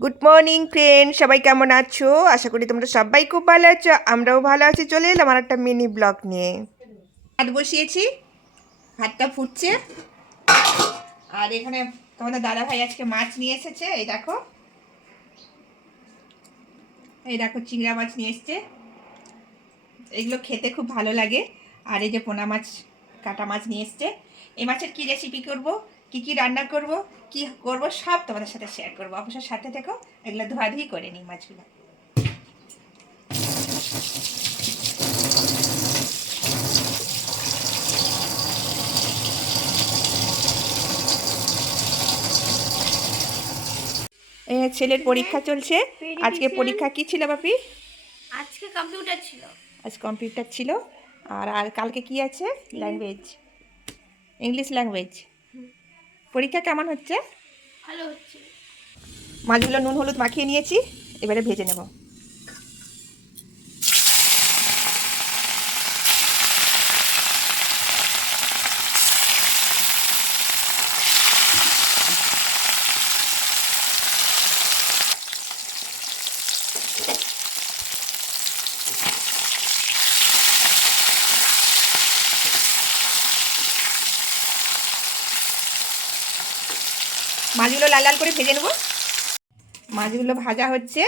Good morning friend সবাই কেমন আছো? আশা করি তোমরা সবাই খুব ভালো আছো। আমরাও ভালো আছি। চলে এলাম আমার একটা মিনি ব্লগ নিয়ে। ভাত বসিয়েছি। ভাতটা ফুটছে। আর এখানে তোমাদের দাদা ভাই আজকে মাছ নিয়ে এসেছে। এই দেখো। এই দেখো, চিংড়া মাছ নিয়ে এসছে। এগুলো খেতে খুব ভালো লাগে। আর এই যে পোনা মাছ, কাটা মাছ নিয়ে এসছে। এই মাছের কি রেসিপি করব? কি কি রান্না করব কি করব সব তোমাদের সাথে শেয়ার করব। অবশ্যই সাথে থেকো এগুলো ধোয়াধুয়ি করে নিই মাছগুলো। ছেলের পরীক্ষা চলছে। আজকে পরীক্ষা কি ছিল বাপি? আজকে কম্পিউটার ছিল। আজ কম্পিউটার ছিল। আর আর কালকে কি আছে? ল্যাঙ্গুয়েজ ইংলিশ ল্যাঙ্গুয়েজ পরীক্ষা কেমন হচ্ছে? ভালো হচ্ছে। মাছগুলো নুন হলুদ মাখিয়ে নিয়েছি এবারে ভেজে নেব। মাছগুলো লাল লাল করে ভেজে নেব। মাছগুলো ভাজা হচ্ছে।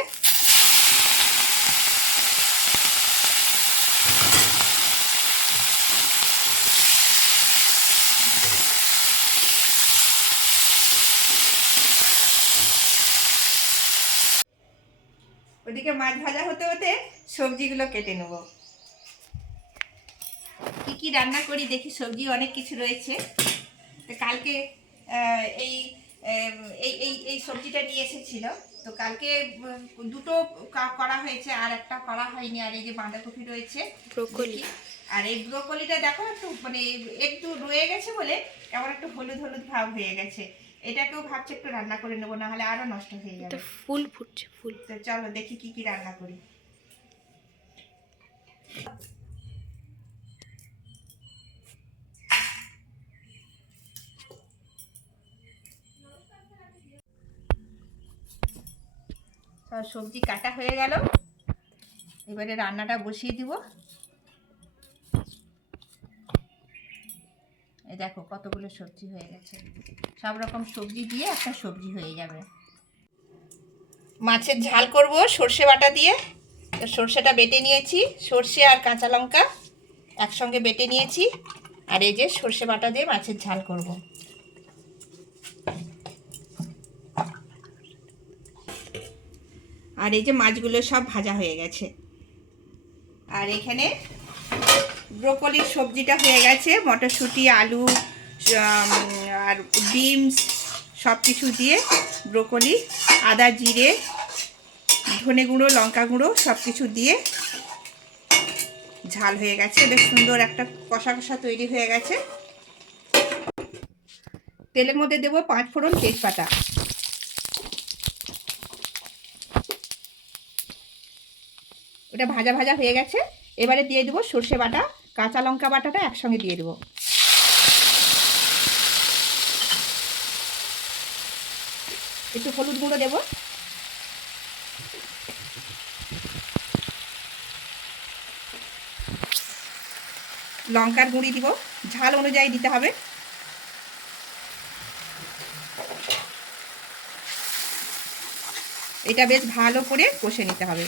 ওদিকে মাছ ভাজা হতে হতে সবজিগুলো কেটে নেব। কি কি রান্না করি দেখি সবজি অনেক কিছু রয়েছে। কালকে এই এই এই এই সবজিটা নিয়ে এসেছিল। তো কালকে দুটো করা হয়েছে আর একটা করা হয়নি। আর এই যে বাঁধাকপি রয়েছে ব্রোকলি। আর এই ব্রোকলিটা দেখো একটু মানে একটু রয়ে গেছে বলে কেমন একটু হলুদ হলুদ ভাব হয়ে গেছে। এটাকেও ভাবছি একটু রান্না করে নেব না হলে আরও নষ্ট হয়ে যাবে। ফুল ফুটছে ফুল। তো চলো দেখি কি কি রান্না করি। সবজি কাটা হয়ে গেল। এবারে রান্নাটা বসিয়ে দিব। এই দেখো কতগুলো সবজি হয়ে গেছে। সব রকম সবজি দিয়ে একটা সবজি হয়ে যাবে। মাছের ঝাল করব সর্ষে বাটা দিয়ে। তো সর্ষেটা বেটে নিয়েছি। সর্ষে আর কাঁচা লঙ্কা একসঙ্গে বেটে নিয়েছি। আর এই যে সর্ষে বাটা দিয়ে মাছের ঝাল করব। আর এই যে মাছগুলো সব ভাজা হয়ে গেছে। আর এখানে ব্রোকলির সবজিটা হয়ে গেছে, মটরশুঁটি, আলু আর বিনস সব কিছু দিয়ে ব্রোকলি, আদা জিরে, ধনে গুঁড়ো, লঙ্কা গুঁড়ো সব কিছু দিয়ে ঝাল হয়ে গেছে। বেশ সুন্দর একটা কষা কষা তৈরি হয়ে গেছে। তেলের মধ্যে দেবো পাঁচ ফোড়ন তেজপাতা। ওটা ভাজা ভাজা হয়ে গেছে। এবারে দিয়ে দেবো সর্ষে বাটা, কাঁচা লঙ্কা বাটাটা একসঙ্গে দিয়ে দেবো। একটু হলুদ গুঁড়ো দেবো। লঙ্কার গুঁড়ি দিব। ঝাল অনুযায়ী দিতে হবে। এটা বেশ ভালো করে কষে নিতে হবে।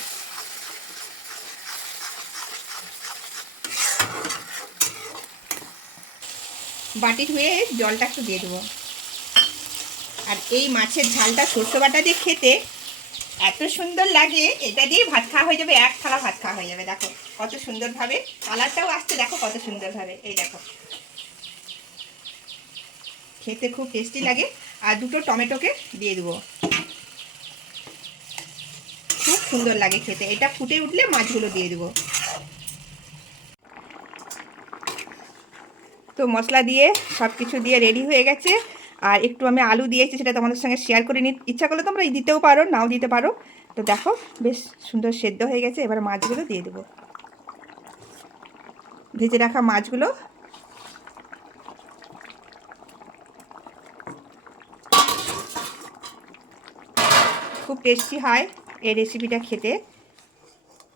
বাটি ধুয়ে জলটা একটু দিয়ে দেবো। আর এই মাছের ঝালটা সর্ষে বাটা দিয়ে খেতে এত সুন্দর লাগে, এটা দিয়ে ভাত খাওয়া হয়ে যাবে, এক থালা ভাত খাওয়া হয়ে যাবে। দেখো কত সুন্দরভাবে, কালারটাও আসছে, দেখো কত সুন্দরভাবে। এই দেখো। খেতে খুব টেস্টি লাগে। আর দুটো টমেটোকে দিয়ে দেবো। খুব সুন্দর লাগে খেতে। এটা ফুটে উঠলে মাছগুলো দিয়ে দেবো। মশলা দিয়ে সব কিছু দিয়ে রেডি হয়ে গেছে। আর একটু আমি আলু দিয়েছি, সেটা তোমাদের সঙ্গে শেয়ার করে নি ইচ্ছা করলে তোমরা দিতেও পারো, নাও দিতে পারো। তো দেখো, বেশ সুন্দর সেদ্ধ হয়ে গেছে, এবার মাছগুলো দিয়ে দেবো। ভেজে রাখা মাছগুলো। খুব টেস্টি হয় এই রেসিপিটা খেতে।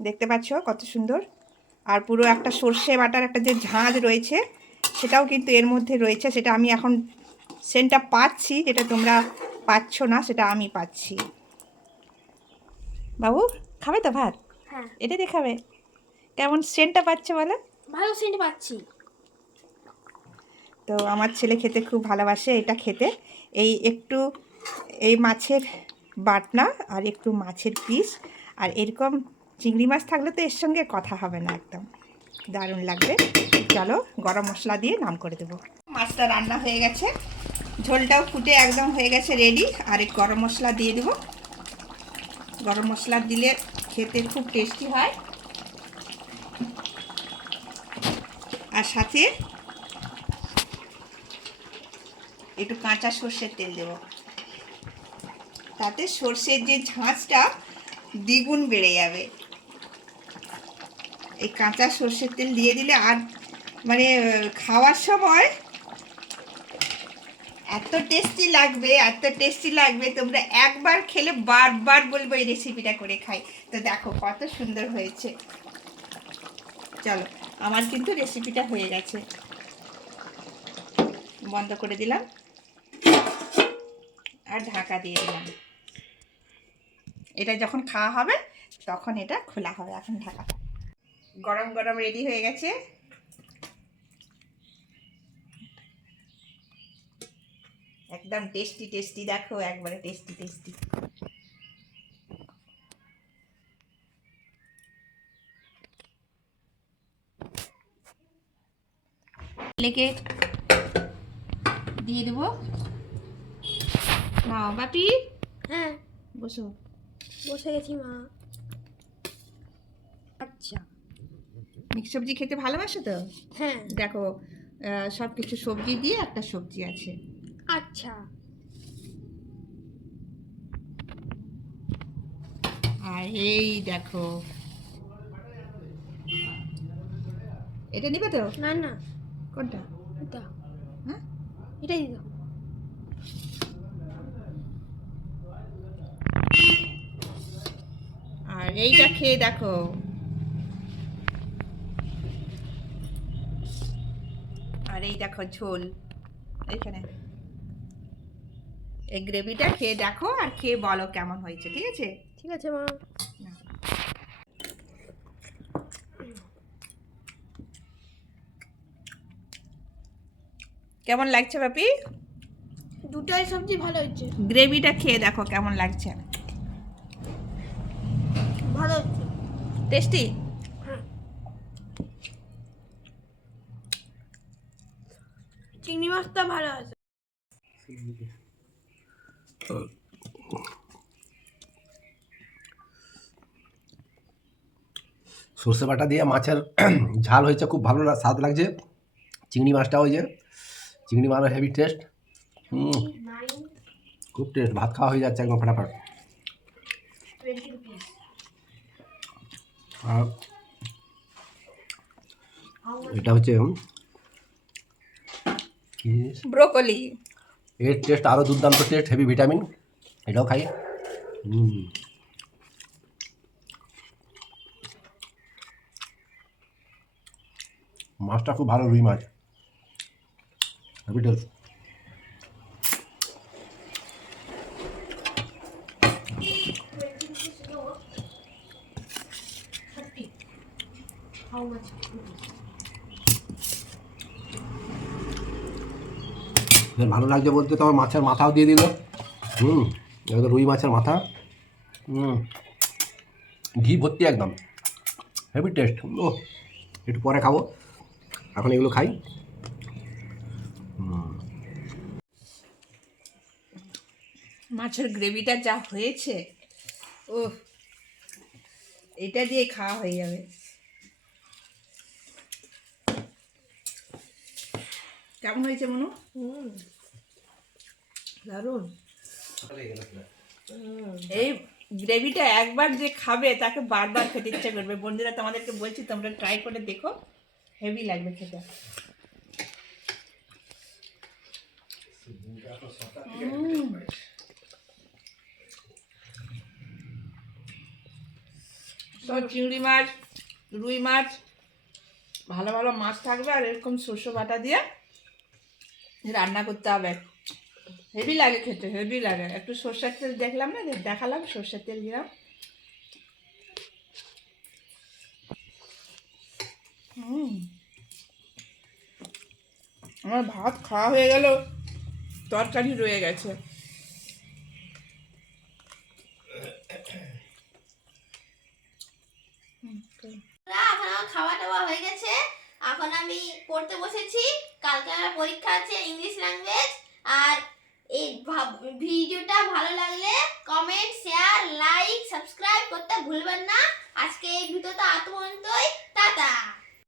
দেখতে পাচ্ছ কত সুন্দর। আর পুরো একটা সর্ষে বাটার একটা যে ঝাঁজ রয়েছে সেটাও কিন্তু এর মধ্যে রয়েছে সেটা আমি এখন সেন্টটা পাচ্ছি যেটা তোমরা পাচ্ছ না সেটা আমি পাচ্ছি। বাবু খাবে তো ভাত? হ্যাঁ। এটা দিয়ে খাবে? কেমন সেন্টটা পাচ্ছে বলো? ভালো সেন্ট পাচ্ছি। তো আমার ছেলে খেতে খুব ভালোবাসে এটা খেতে। এই একটু এই মাছের বাটনা আর একটু মাছের পিস আর এরকম চিংড়ি মাছ থাকলে তো এর সঙ্গে কথা হবে না একদম। দারুণ লাগবে। চলো গরম মশলা দিয়ে নাম করে দেবো। মাছটা রান্না হয়ে গেছে। ঝোলটাও ফুটে একদম হয়ে গেছে রেডি আর এই গরম মশলা দিয়ে দেবো। গরম মশলা দিলে খেতে খুব টেস্টি হয়। আর সাথে একটু কাঁচা সর্ষের তেল দেব। তাতে সর্ষের যে ঝাঁচটা দ্বিগুণ বেড়ে যাবে। এই কাঁচা সর্ষের তেল দিয়ে দিলে আর মানে খাওয়ার সময় এত টেস্টি লাগবে, এত টেস্টি লাগবে, তোমরা একবার খেলে বারবার বলব এই রেসিপিটা করে খাই। তো দেখো কত সুন্দর হয়েছে। চলো, আমার কিন্তু রেসিপিটা হয়ে গেছে। বন্ধ করে দিলাম। আর ঢাকা দিয়ে দিলাম। এটা যখন খাওয়া হবে, তখন এটা খোলা হবে। এখন ঢাকা। গরম গরম রেডি হয়ে গেছে। একদম টেস্টি টেস্টি দেখো একবারে টেস্টি টেস্টি লেকে দিয়ে দেবো। নাও বাপি? হ্যাঁ। বসো। বসে গেছি মা আচ্ছা মিক্স সবজি খেতে ভালোবাসো তো? হ্যাঁ। দেখো সব কিছু সবজি দিয়ে একটা সবজি আছে। আচ্ছা। আর এই দেখো। এটা নিবে তো? না না। কোনটা? এটা। হ্যাঁ? এটাই দিও আর এইটা খেয়ে দেখো। আর এই দেখো ঝোল। এখানে এই গ্রেভিটা খেয়ে দেখো আর খেয়ে বলো কেমন হয়েছে ঠিক আছে? ঠিক আছে মা। কেমন লাগছে বাপি দুটাই সবজি ভালো হচ্ছে গ্রেভিটা খেয়ে দেখো কেমন লাগছে। ভালো হচ্ছে টেস্টি? চিংড়ি মাছটা ভালো আছে। সর্ষে বাটা দিয়ে মাছের ঝাল হয়েছে খুব ভালো স্বাদ লাগছে। চিংড়ি মাছটা যে চিংড়ি মাছও হেভি টেস্ট খুব টেস্ট ভাত খাওয়া হয়ে যাচ্ছে একদম ফাটাফাট। আর এটা হচ্ছে? ব্রোকলি। এর টেস্ট আরও দুর্দান্ত টেস্ট হেভি ভিটামিন এটাও খাই। মাছটা খুব ভালো রুই মাছ। হেভি টেস্ট বেশ ভালো লাগছে বলতে তো আমার মাছের মাথাও দিয়ে দিল। হুম একদম রুই মাছের মাথা। হুম ঘি ভর্তি একদম। হেভি টেস্ট ও একটু পরে খাব। এখন এগুলো খাই। হুম। মাছের গ্রেভিটা যা হয়েছে ও এটা দিয়ে খাওয়া হয়ে যাবে। কেমন হয়েছে মনু? দারুণ। এই গ্রেভিটা একবার যে খাবে তাকে বারবার খেতে ইচ্ছা করবে। বন্ধুরা তোমাদেরকে বলছি তোমরা ট্রাই করে দেখো। হেভি লাগবে খেতে। তো চিংড়ি মাছ রুই মাছ ভালো ভালো মাছ থাকবে। আর এরকম শস্য বাটা দিয়ে রান্না করতে হবে। হেভি লাগে খেতে, হেভি লাগে। একটু সর্ষের তেল দেখলাম না দেখালাম, সর্ষের তেল দিলাম। আমার ভাত খাওয়া হয়ে গেল, তরকারি রয়ে গেছে। খাওয়া টাওয়া হয়ে গেছে। এখন আমি পড়তে বসেছি। কালকে আমার পরীক্ষা আছে ইংলিশ ল্যাঙ্গুয়েজ আর ভিডিওটা ভালো লাগলে কমেন্ট শেয়ার লাইক সাবস্ক্রাইব করতে ভুলবেন না। আজকে এই ভিডিওটা এত পর্যন্তই। টাটা।